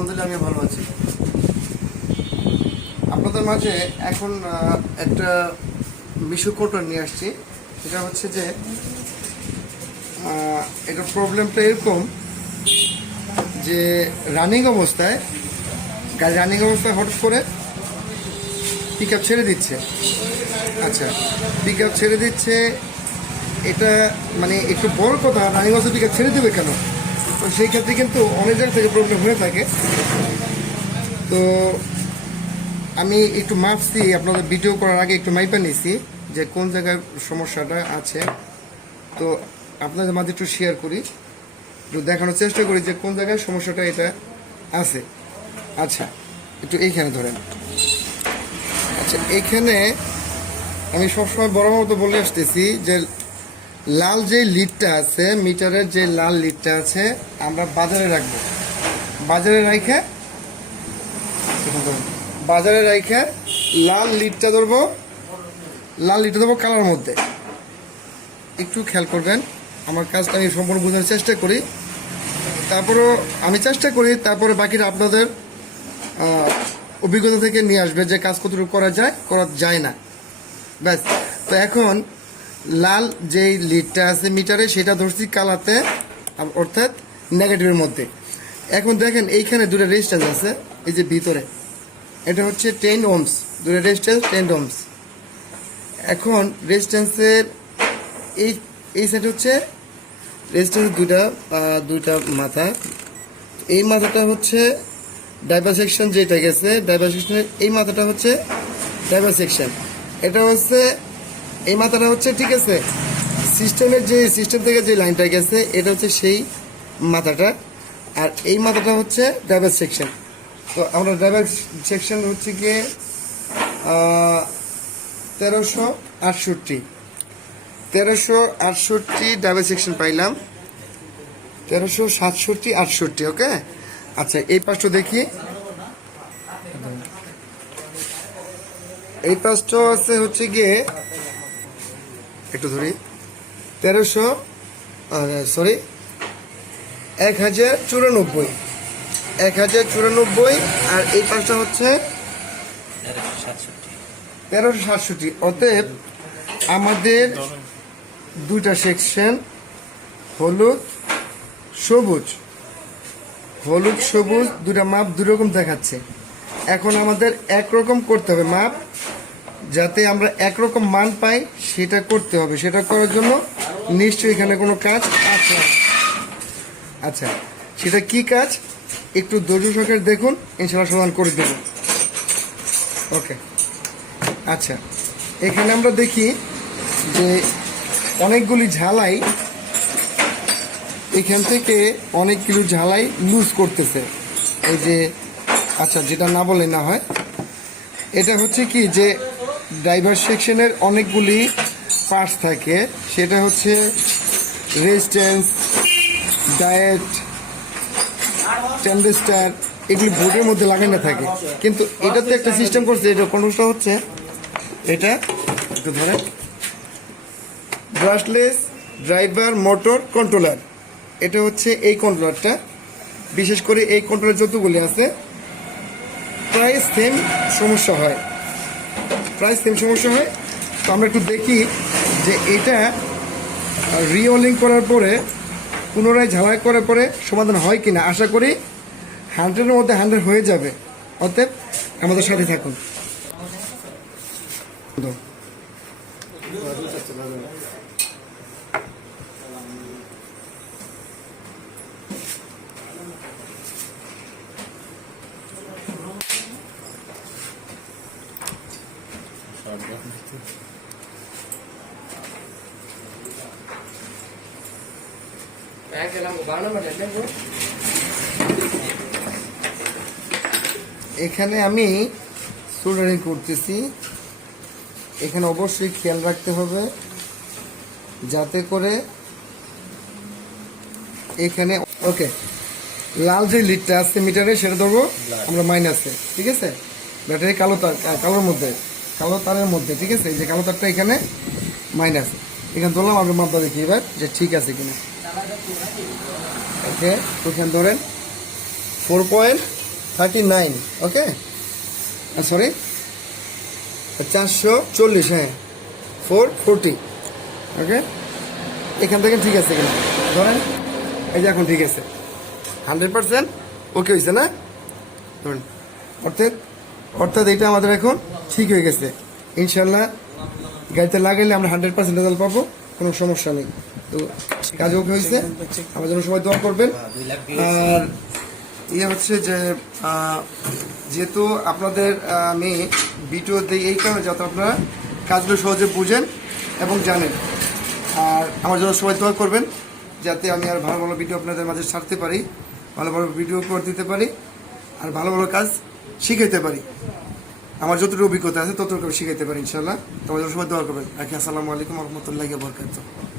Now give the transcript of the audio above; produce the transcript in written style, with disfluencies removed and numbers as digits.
আলহামদুলিল্লাহ আমি ভালো আছি। আপনাদের মাঝে এখন একটা বিষয় কোটা নিয়ে আসছি। সেটা হচ্ছে যে এটা প্রবলেমটা এরকম যে গাড়ি রানিং অবস্থায় হঠাৎ করে পিক আপ ছেড়ে দিচ্ছে। আচ্ছা, পিক আপ ছেড়ে দিচ্ছে, এটা মানে একটু বড় কথা। রানিং অবস্থায় পিক আপ ছেড়ে দেবে কেন? তো সেই ক্ষেত্রে কিন্তু অনেক জায়গা থেকে প্রবলেম হয়ে থাকে। তো আমি একটু মাপছি, আপনাদের ভিডিও করার আগে একটু মাইপা নিয়েছি যে কোন জায়গায় সমস্যাটা আছে। তো আপনাদের মাঝে একটু শেয়ার করি, একটু দেখানোর চেষ্টা করি যে কোন জায়গায় সমস্যাটা এটা আছে। আচ্ছা, একটু এইখানে ধরেন। আচ্ছা, এইখানে আমি সবসময় বড় মতো বলে আসতেছি যে লাল যে লিডটা আছে, মিটারের যে লাল লিডটা আছে, আমরা বাজারে রাখবো। বাজারে রাখে লাল লিডটা ধরবো, কালার মধ্যে। একটু খেয়াল করবেন, আমার কাজটা আমি সম্পূর্ণ বোঝার চেষ্টা করি, তারপরে বাকিটা আপনাদের অভিজ্ঞতা থেকে নিয়ে আসবে যে কাজ কতটুকু করা যায় না। ব্যাস। তো এখন লাল যেই লিডটা আছে মিটারে, সেটা ধরছি কালাতে, অর্থাৎ নেগেটিভের মধ্যে। এখন দেখেন এইখানে দুটো রেজিস্ট্যান্স আছে, এই যে ভিতরে এটা হচ্ছে 10 ohms, দুটো রেজিস্ট্যান্স 10 ohms। এখন রেজিস্ট্যান্সের এই সাইড হচ্ছে রেজিস্ট্যান্সের দুইটা মাথা। এই মাথাটা হচ্ছে ডাইভার সেকশন, যেটা গেছে ডাইভার সেকশনের এই মাথাটা হচ্ছে ডাইভার সেকশন। এটা হচ্ছে এই মাথাটা হচ্ছে, ঠিক আছে, সিস্টেম থেকে যে লাইনটা গেছে এটা হচ্ছে সেই মাথাটা, আর এই মাথাটা হচ্ছে ডাইভার সেকশন। তো আমরা ড্রাইভার সেকশন হচ্ছে গিয়ে 1368 ড্রাইভার সেকশন পাইলাম, 1367-68। ওকে। আচ্ছা, এই পাশটা দেখি। এই পাশটা আছে হচ্ছে গিয়ে একটু ধরি 1094, আর এই পাশটা হচ্ছে 1367। অতএব আমাদের দুইটা সেকশন হলুদ সবুজ দুটা মাপ দুই রকম দেখাচ্ছে। এখন আমাদের একরকম করতে হবে মাপ, যাতে আমরা একরকম মান পাই, সেটা করতে হবে। সেটা করার জন্য নিশ্চয়ই এখানে কোনো কাজ আছে। আচ্ছা, সেটা কি কাজ একটু ধৈর্য সহকারে দেখুন, ইনশাআল্লাহ সমাধান করে দেব। ওকে। আচ্ছা, এখানে আমরা দেখি যে অনেকগুলি ঝালাই, এখান থেকে অনেকগুলো ঝালাই লুজ করতেছে। এই যে, আচ্ছা, যেটা না বলে না হয়, এটা হচ্ছে কি যে ড্রাইভার সেকশনের অনেকগুলি পার্টস থাকে। সেটা হচ্ছে রেজিস্ট্যান্স, ডায়েট, ট্রানজিস্টর, এগুলি বোর্ডের মধ্যে লাগানো থাকে। কিন্তু এটাতে একটা সিস্টেম করছে, এটা কন্ট্রোলটা হচ্ছে এটা একটু ধরে, ব্রাশলেস ড্রাইভার মোটর কন্ট্রোলার। এটা হচ্ছে এই কন্ট্রোলারটা। বিশেষ করে এই কন্ট্রোলার যতগুলি আছে প্রায় সেম সমস্যা হয়। তো আমরা একটু দেখি যে এটা রিওলিং করার পরে, পুনরায় ঝালাই করার পরে সমাধান হয় কিনা। আশা করি 100-এর মধ্যে 100 হয়ে যাবে। অতএব আমাদের সাথে থাকুন। এখানে আমি সোল্ডারিং করতেছি। এখানে অবশ্যই খেয়াল রাখতে হবে যাতে করে এখানে, ওকে, লাল যে লিডটা আছে মিটারে সেটা ধরবো আমরা মাইনাসে, ঠিক আছে, ব্যাটারি কালো তারের মধ্যে, ঠিক আছে। এই যে কালো তারটা এখানে মাইনাস, এখানে ধরলাম। আমরা মাপটা দেখি এবার যে ঠিক আছে কিনা। ওকে, ওখানে ধরেন 4.5 39, ওকে, সরি 440, হ্যাঁ 440, ওকে। এখান থেকে ঠিক আছে কিনা ধরেন, এই যে এখন ঠিক আছে, 100% ওকে হয়েছে না, ধরেন। অর্থাৎ এটা আমাদের এখন ঠিক হয়ে গেছে ইনশাল্লাহ। গাড়িতে লাগাইলে আমরা 100% রেজাল্ট পাবো, কোনো সমস্যা নেই। তো কাজ ওকে হয়েছে, আমার জন্য সবাই দোয়া করবেন। আর ইয়ে হচ্ছে যে যেহেতু আপনাদের মেয়ে ভিডিও দিই এই কারণে যাতে আপনারা কাজগুলো সহজে বুঝেন এবং জানেন। আর আমার জন্য সবাই দোয়া করবেন যাতে আমি আর ভালো ভালো ভিডিও আপনাদের মাঝে ছাড়তে পারি, ভালো ভালো ভিডিও করে দিতে পারি, আর ভালো ভালো কাজ শিখাইতে পারি। আমার যতটুকু অভিজ্ঞতা আছে ততটুকু শিখাইতে পারি ইনশাল্লাহ। তোমাদের সবাই দোয়া করবেন। রাখি, আসসালামু আলাইকুম রহমতুল্লাহি ওয়া বারাকাতুহু।